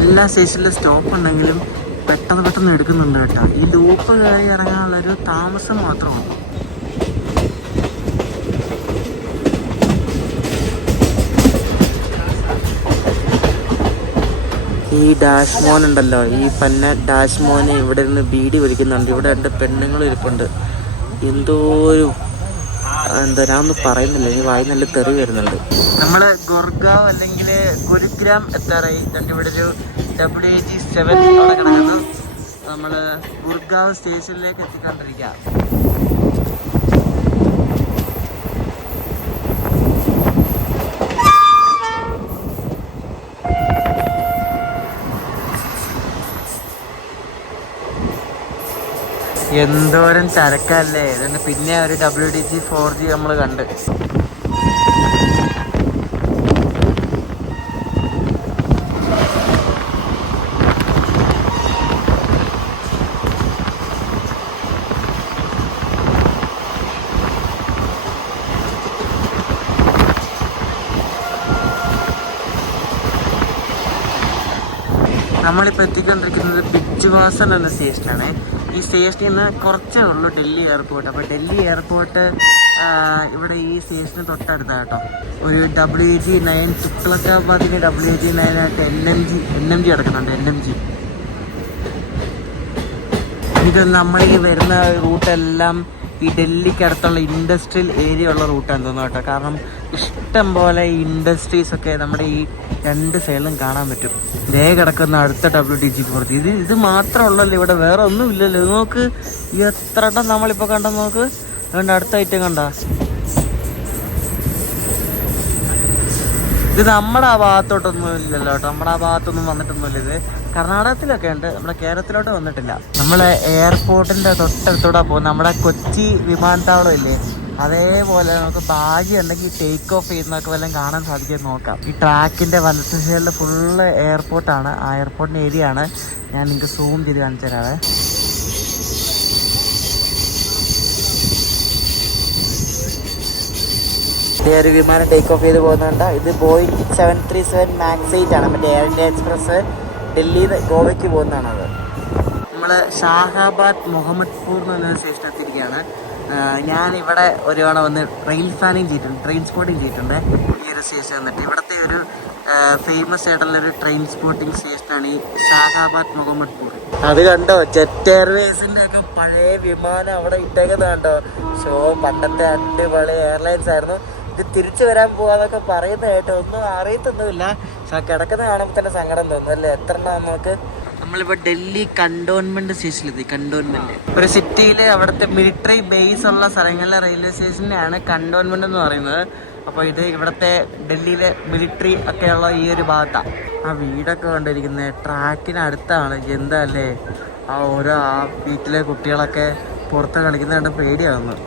എല്ലാ സ്റ്റേഷനിലും സ്റ്റോപ്പ് ഉണ്ടെങ്കിലും പെട്ടെന്ന് എടുക്കുന്നുണ്ട് കേട്ടോ. ഈ ലൂപ്പ് കയറി ഇറങ്ങാനുള്ളൊരു താമസം മാത്രമാണ്. ഈ ഡാഷ് മോൻ ഉണ്ടല്ലോ, ഈ പന്ന ഡാഷ് മോനെ ഇവിടെ നിന്ന് ബീഡി വലിക്കുന്നുണ്ട്. ഇവിടെ 2 പെണ്ണുങ്ങൾ ഇരിപ്പുണ്ട്. എന്തോ ഒരു ഞാനൊന്നും പറയുന്നില്ല, ഈ വായി നല്ല തെറി വരുന്നുണ്ട്. നമ്മൾ ഗുർഗാവ് അല്ലെങ്കിൽ ഗുരുഗ്രാം എത്താറായി. ഇവിടെ ഒരു WG7 അവിടെ കിടക്കുന്നു. നമ്മൾ ഗുർഗാവ് സ്റ്റേഷനിലേക്ക് എത്തിക്കൊണ്ടിരിക്കുക. എന്തോരം തിരക്കല്ലേ. ഇതുകൊണ്ട് പിന്നെ ഒരു WDG 4G നമ്മൾ കണ്ട്. നമ്മളിപ്പോൾ എത്തിക്കൊണ്ടിരിക്കുന്നത് ബിജ്വാസൻ എന്ന സ്റ്റേഷനാണ്. ഈ സ്റ്റേഷനിൽ നിന്ന് കുറച്ചേ ഉള്ളൂ ഡൽഹി എയർപോർട്ട്. അപ്പോൾ ഡൽഹി എയർപോർട്ട് ഇവിടെ ഈ സ്റ്റേഷന് തൊട്ടടുത്താണ് കേട്ടോ. ഒരു WG9 തുക്ലക്കാബാദിൻ്റെ WG9 ആയിട്ട് NMG കിടക്കുന്നുണ്ട്. NMG ഇത് നമ്മൾ ഈ വരുന്ന റൂട്ടെല്ലാം ഈ ഡൽഹിക്ക് അടുത്തുള്ള ഇൻഡസ്ട്രിയൽ ഏരിയ ഉള്ള റൂട്ടാണ് തോന്നുന്നു കേട്ടോ. കാരണം ഇഷ്ടം പോലെ ഇൻഡസ്ട്രീസ് ഒക്കെ നമ്മുടെ ഈ 2 സൈഡിലും കാണാൻ പറ്റും. ദേ കിടക്കുന്ന അടുത്ത WDG 4G. ഇത് മാത്രമുള്ളല്ലോ ഇവിടെ, വേറെ ഒന്നും ഇല്ലല്ലോ. ഇത് നോക്ക്, ഈ എത്ര എണ്ണം നമ്മളിപ്പോൾ കണ്ട നോക്ക്. അതുകൊണ്ട് അടുത്ത ഐറ്റം കണ്ട ഇത് നമ്മുടെ ആ ഭാഗത്തോട്ടൊന്നും ഇല്ലല്ലോ കേട്ടോ, നമ്മുടെ ആ ഭാഗത്തൊന്നും വന്നിട്ടൊന്നുമില്ല. ഇത് കർണാടകത്തിലൊക്കെ ഉണ്ട്, നമ്മുടെ കേരളത്തിലോട്ട് വന്നിട്ടില്ല. നമ്മളെ എയർപോർട്ടിന്റെ തൊട്ടടുത്തൂടെ പോകും, നമ്മുടെ കൊച്ചി വിമാനത്താവളം ഇല്ലേ, അതേപോലെ നമുക്ക് ഭാഗ്യം ഉണ്ടെങ്കിൽ ടേക്ക് ഓഫ് ചെയ്യുന്നതൊക്കെ വല്ലതും കാണാൻ സാധിക്കും നോക്കാം. ഈ ട്രാക്കിന്റെ വലത്ത് സൈഡിൽ ഫുള്ള് എയർപോർട്ടാണ്, ആ എയർപോർട്ടിന്റെ ഏരിയ ആണ്. ഞാൻ നിങ്ങൾക്ക് സൂം ചെയ്ത് കാണിച്ചു തരാവേ. ഒരു വിമാനം ടേക്ക് ഓഫ് ചെയ്ത് പോകുന്നുണ്ട്. ഇത് ബോയിങ് 737 MAX 8 ആണ്, മറ്റേ എയർ ഇന്ത്യ എക്സ്പ്രസ് ഡൽഹിയിൽ നിന്ന് ഗോവയ്ക്ക് പോകുന്നതാണത്. നമ്മൾ ഷാഹാബാദ് മുഹമ്മദ്പൂർ എന്ന് പറഞ്ഞൊരു സ്റ്റേഷൻ എത്തിയിരിക്കുകയാണ്. ഞാൻ ഇവിടെ ഒരു തവണ വന്ന് ട്രെയിൻ സ്പോട്ടിങ് ചെയ്തിട്ടുണ്ട് ഈ ഒരു സ്റ്റേഷൻ വന്നിട്ട്. ഇവിടുത്തെ ഒരു ഫേമസ് ആയിട്ടുള്ളൊരു ട്രെയിൻ സ്പോട്ടിങ് സ്റ്റേഷനാണ് ഈ ഷാഹാബാദ് മുഹമ്മദ്പൂർ. അത് കണ്ടോ, ജെറ്റ് എയർവേസിൻ്റെ ഒക്കെ പഴയ വിമാനം അവിടെ ഇട്ടേക്കുന്നത് കണ്ടോ. പണ്ടത്തെ അടിപൊളി എയർലൈൻസ് ആയിരുന്നു. ഇത് തിരിച്ചു വരാൻ പോവാന്നൊക്കെ പറയുന്നതായിട്ട് ഒന്നും അറിയത്തൊന്നുമില്ല. പക്ഷെ കിടക്കുന്ന കാണുമ്പോൾ തന്നെ സങ്കടം തോന്നും അല്ലേ. എത്ര എണ്ണം നമുക്ക്. നമ്മളിപ്പോൾ ഡൽഹി കണ്ടോൺമെന്റ് സ്റ്റേഷനിലെത്തി. കണ്ടോൺമെന്റ് ഒരു സിറ്റിയിലെ അവിടുത്തെ മിലിറ്ററി ബേസ് ഉള്ള സ്ഥലങ്ങളിലെ റെയിൽവേ സ്റ്റേഷനെയാണ് കണ്ടോൺമെന്റ് എന്ന് പറയുന്നത്. അപ്പോൾ ഇത് ഇവിടുത്തെ ഡൽഹിയിലെ മിലിറ്ററി ഒക്കെയുള്ള ഈ ഒരു ഭാഗത്താണ്. ആ വീടൊക്കെ കണ്ടിരിക്കുന്നത് ട്രാക്കിനടുത്താണ്. എന്താ അല്ലേ, ആ വീട്ടിലെ കുട്ടികളൊക്കെ പുറത്ത് കളിക്കുന്നത് കണ്ട് പേടിയാവുന്നു.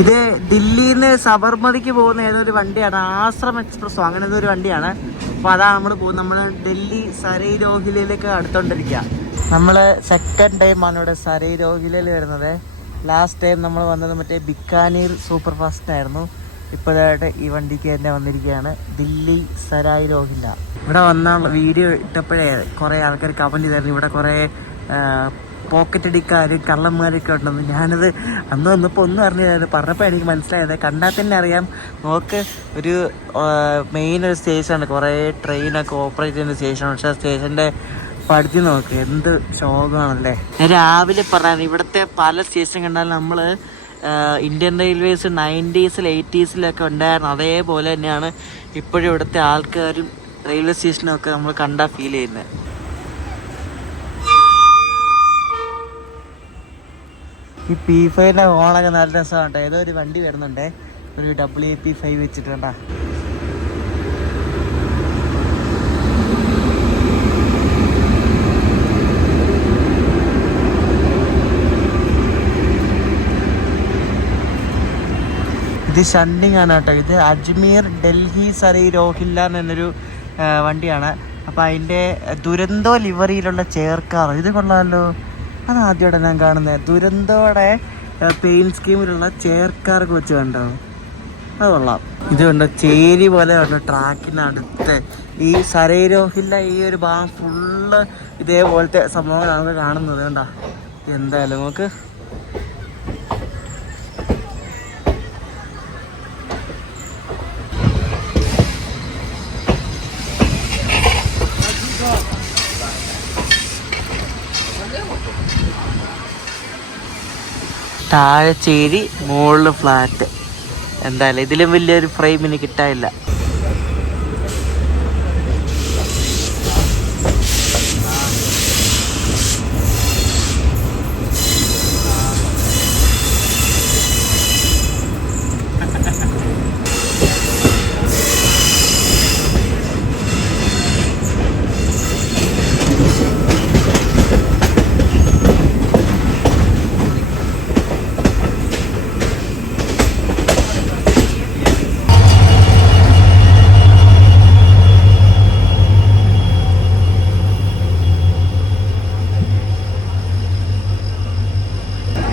ഇത് ദില്ലിയിൽ നിന്ന് സബർമതിക്ക് പോകുന്ന ഏതൊരു വണ്ടിയാണ്, ആശ്രം എക്സ്പ്രസ്സോ അങ്ങനെ ഏതൊരു വണ്ടിയാണ്. അപ്പോൾ അതാണ് നമ്മൾ പോകുന്നത്. നമ്മൾ ഡൽഹി സരൈ രോഹിലയിലേക്ക് അടുത്തോണ്ടിരിക്കുക. നമ്മൾ സെക്കൻഡ് ടൈമാണ് ഇവിടെ സരൈ രോഹിലയിൽ വരുന്നത്. ലാസ്റ്റ് ടൈം നമ്മൾ വന്നത് മറ്റേ ബിക്കാനീർ സൂപ്പർ ഫാസ്റ്റ് ആയിരുന്നു. ഇപ്പോഴായിട്ട് ഈ വണ്ടിക്ക് തന്നെ വന്നിരിക്കുകയാണ്, ദില്ലി സരായ് രോഹില്ല. ഇവിടെ വന്ന വീഡിയോ ഇട്ടപ്പോഴേ കുറേ ആൾക്കാർ കമൻറ്റ് ചെയ്തായിരുന്നു ഇവിടെ കുറേ പോക്കറ്റ് അടിക്കാർ കള്ളന്മാരൊക്കെ ഉണ്ടെന്ന്. ഞാനത് അന്ന് വന്നപ്പോൾ ഒന്നും അറിഞ്ഞില്ലായിരുന്നു, പറഞ്ഞപ്പോൾ എനിക്ക് മനസ്സിലായത്. കണ്ടാൽ തന്നെ അറിയാം. നോക്ക്, ഒരു മെയിൻ ഒരു സ്റ്റേഷനാണ്, കുറേ ട്രെയിനൊക്കെ ഓപ്പറേറ്റ് ചെയ്യുന്ന സ്റ്റേഷനാണ്. പക്ഷേ ആ സ്റ്റേഷൻ്റെ പഠിച്ച് നോക്ക്, എന്ത് ശോകമാണല്ലേ. ഞാൻ രാവിലെ പറയാൻ ഇവിടുത്തെ പല സ്റ്റേഷൻ കണ്ടാലും നമ്മൾ ഇന്ത്യൻ റെയിൽവേസ് 90s 80s ഉണ്ടായിരുന്നു, അതേപോലെ തന്നെയാണ് ഇപ്പോഴും ഇവിടുത്തെ ആൾക്കാരും റെയിൽവേ സ്റ്റേഷനൊക്കെ നമ്മൾ കണ്ടാൽ ഫീൽ ചെയ്യുന്നത്. ഈ P5ൻ്റെ ഹോണൊക്കെ നല്ല രസമാണ് കേട്ടോ. ഏതോ ഒരു വണ്ടി വരുന്നുണ്ട്, ഒരു WAP5 വെച്ചിട്ടുണ്ടാ. ഇത് ഷണ്ടിങ് ആണ് കേട്ടോ. ഇത് അജ്മീർ ഡൽഹി സരൈ രോഹില്ല എന്നൊരു വണ്ടിയാണ്. അപ്പോൾ അതിൻ്റെ ദുരന്തോ ലിവറിയിലുള്ള ചെയർക്കാർ ഇത് കൊള്ളാമല്ലോ. അതാദ്യമായിട്ട് ഞാൻ കാണുന്നത്. ദുരന്തോടെ പെയിൻ സ്കീമിലുള്ള ചെയർക്കാർക്ക് വെച്ച് കണ്ടോ, അത് കൊള്ളാം. ഇത് കണ്ടോ, ചേരി പോലെ കണ്ടോ ട്രാക്കിനടുത്ത്. ഈ സരൈ രോഹില്ല ഈ ഒരു ഭാഗം ഫുള്ള് ഇതേപോലത്തെ സംഭവങ്ങളാണ് കാണുന്നത്. കണ്ടോ, എന്തായാലും നമുക്ക് താഴെ ചേരി മുകളിൽ ഫ്ലാറ്റ്. എന്തായാലും ഇതിലും വലിയൊരു ഫ്രെയിം ഇനി കിട്ടാനില്ല.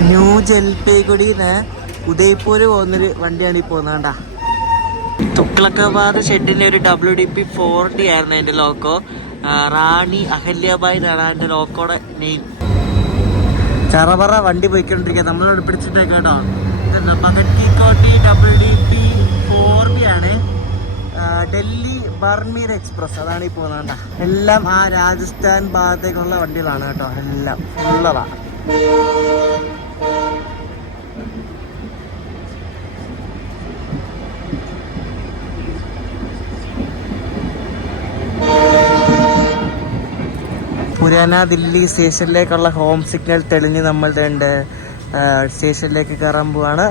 ന്യൂ ജൽപൈഗുഡിന്ന് ഉദയ്പൂർ പോകുന്നൊരു വണ്ടിയാണ് ഈ പോകുന്നത്. തുഗ്ലക്കാബാദ് ഷെഡിൻ്റെ ഒരു WDP-40 ആയിരുന്നു എൻ്റെ ലോക്കോ. റാണി അഹല്യാബായി എന്നാണ് എൻ്റെ ലോക്കോടെ നെയിം. ചറപറ വണ്ടി പോയിക്കൊണ്ടിരിക്കുക, നമ്മളോട് പിടിച്ചിട്ടേക്ക് കേട്ടോ. ഇതെന്താ പകട്ടി കോട്ടി WDP-4B ആണ്. ഡൽഹി ബർമീർ എക്സ്പ്രസ് അതാണ് ഈ പോകുന്നത്. എല്ലാം ആ രാജസ്ഥാൻ ഭാഗത്തേക്കുള്ള വണ്ടികളാണ് കേട്ടോ, എല്ലാം ഉള്ളതാണ്. പുരാന ദില്ലി സ്റ്റേഷനിലേക്കുള്ള ഹോം സിഗ്നൽ തെളിഞ്ഞ് നമ്മൾ സ്റ്റേഷനിലേക്ക് കയറാൻ പോവാണ്.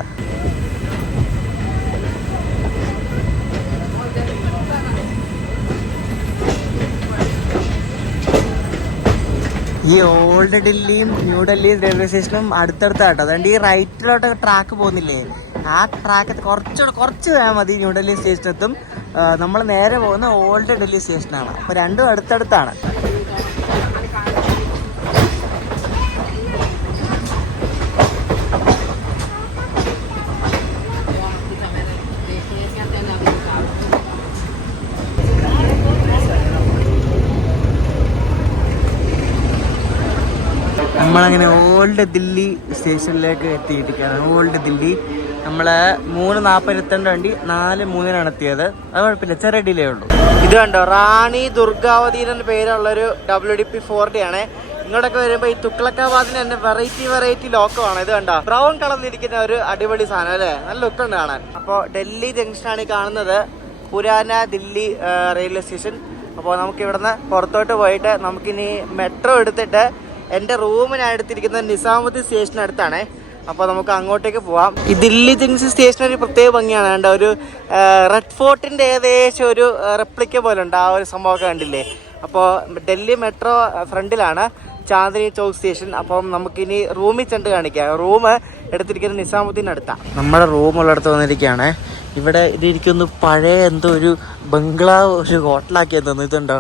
ഈ ഓൾഡ് ഡൽഹിയും ന്യൂ ഡൽഹിയും റെയിൽവേ സ്റ്റേഷനും അടുത്തടുത്താട്ടോ. അതുകൊണ്ട് ഈ റൈറ്റിലോട്ട് ട്രാക്ക് പോകുന്നില്ലേ, ആ ട്രാക്ക് കുറച്ച് വേഗം മതി ന്യൂ ഡൽഹി സ്റ്റേഷനെത്തും. നമ്മൾ നേരെ പോകുന്ന ഓൾഡ് ഡൽഹി സ്റ്റേഷനാണ്. അപ്പോൾ രണ്ടും അടുത്തടുത്താണ്. നമ്മളങ്ങനെ ഓൾഡ് ദില്ലി സ്റ്റേഷനിലേക്ക് എത്തിയിരിക്കുകയാണ്. ഓൾഡ് ദില്ലി നമ്മൾ 3:40 എത്തേണ്ട വണ്ടി 4:03 എത്തിയത്. അത് കുഴപ്പമില്ല, ചെറിയ ഡിലേ ഉള്ളൂ. ഇത് കണ്ടോ, റാണി ദുർഗാവതി എന്ന പേരുള്ളൊരു WDP 4D ആണ്. ഇങ്ങോട്ടൊക്കെ വരുമ്പോൾ ഈ തുക്ലക്കാബാദിന് തന്നെ വെറൈറ്റി ലോക്കമാണ്. ഇത് കണ്ടോ, ബ്രൗൺ കളർന്നിരിക്കുന്ന ഒരു അടിപൊളി സാധനം അല്ലേ, നല്ല ലുക്കുണ്ട് കാണാൻ. അപ്പോൾ ഡൽഹി ജംഗ്ഷനാണ് ഈ കാണുന്നത്, പുരാന ദില്ലി റെയിൽവേ സ്റ്റേഷൻ. അപ്പോൾ നമുക്ക് ഇവിടുന്ന് പുറത്തോട്ട് പോയിട്ട് നമുക്കിനി മെട്രോ എടുത്തിട്ട് എൻ്റെ റൂം ഞാൻ എടുത്തിരിക്കുന്നത് നിസാമുദ്ദീൻ സ്റ്റേഷനടുത്താണ്. അപ്പോൾ നമുക്ക് അങ്ങോട്ടേക്ക് പോവാം. ഈ ദില്ലി ജംഗ്ഷൻ സ്റ്റേഷൻ ഒരു പ്രത്യേക ഭംഗിയാണ്. കണ്ട ഒരു റെഡ് ഫോർട്ടിൻ്റെ ഏകദേശം ഒരു റെപ്ലിക്ക പോലെ ഉണ്ട്, ആ ഒരു സംഭവമൊക്കെ കണ്ടില്ലേ. അപ്പോൾ ഡൽഹി മെട്രോ ഫ്രണ്ടിലാണ് ചാന്ദിനി ചൗക്ക് സ്റ്റേഷൻ. അപ്പം നമുക്കിനി റൂമിൽ ചെണ്ട് കാണിക്കാം. റൂം എടുത്തിരിക്കുന്നത് നിസാമുദ്ദീൻ അടുത്താണ്. നമ്മുടെ റൂമുള്ളിടത്ത് വന്നിരിക്കുകയാണ്. ഇവിടെ ഇതിരിക്കുന്നു പഴയ എന്തോ ഒരു ബംഗ്ലാവ്, ഒരു ഹോട്ടലാക്കിയെന്ന് തോന്നുന്നു. ഇതുണ്ടോ,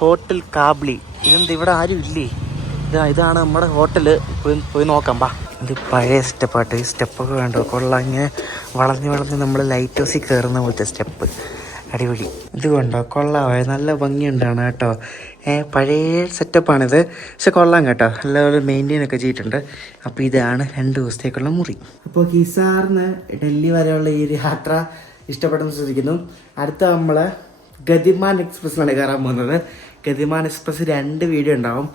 ഹോട്ടൽ കാബ്ലി. ഇതെന്താ ഇവിടെ ആരും ഇല്ലേ? ഇതാണ് നമ്മുടെ ഹോട്ടല്. പോയി നോക്കാം പാ. ഇത് പഴയ സ്റ്റെപ്പാട്ട്. ഈ സ്റ്റെപ്പൊക്കെ വേണ്ടോ, കൊള്ളാം. ഇങ്ങനെ വളഞ്ഞ് നമ്മൾ ലൈറ്റ് ഹൗസിൽ കയറുന്ന പോലത്തെ സ്റ്റെപ്പ്, അടിപൊളി. ഇത് കൊണ്ടോ, കൊള്ളാവേ, നല്ല ഭംഗിയുണ്ടാണ് കേട്ടോ. പഴയ സെറ്റപ്പാണിത്, പക്ഷെ കൊള്ളാം കേട്ടോ, നല്ലപോലെ മെയിൻറ്റെയിൻ ഒക്കെ ചെയ്തിട്ടുണ്ട്. അപ്പോൾ ഇതാണ് 2 ദിവസത്തേക്കുള്ള മുറി. അപ്പോൾ ഹിസാറിന് ഡൽഹി വരെയുള്ള ഈ ഒരു യാത്ര ഇഷ്ടപ്പെട്ടെന്ന് ശ്രദ്ധിക്കുന്നു. അടുത്ത നമ്മൾ ഗതിമാൻ എക്സ്പ്രസ്സിലാണ് കയറാൻ പോകുന്നത്. ഗതിമാൻ എക്സ്പ്രസ് 2 വീഡിയോ ഉണ്ടാവും.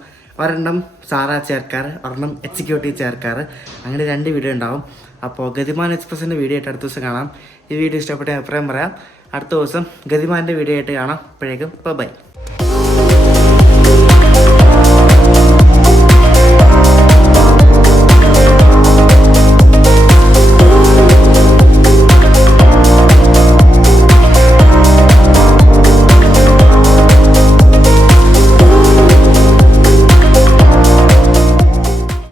ഒരെണ്ണം സാറാ ചേർക്കാർ, ഒരെണ്ണം എക്സിക്യൂട്ടീവ് ചേർക്കാർ, അങ്ങനെ 2 വീഡിയോ ഉണ്ടാവും. അപ്പോൾ ഗതിമാൻ എക്സ്പ്രസിൻ്റെ വീഡിയോ ആയിട്ട് അടുത്ത ദിവസം കാണാം. ഈ വീഡിയോ ഇഷ്ടപ്പെട്ട അഭിപ്രായം പറയാം. അടുത്ത ദിവസം ഗതിമാൻ്റെ വീഡിയോ ആയിട്ട് കാണാം. അപ്പോഴേക്കും ബൈ.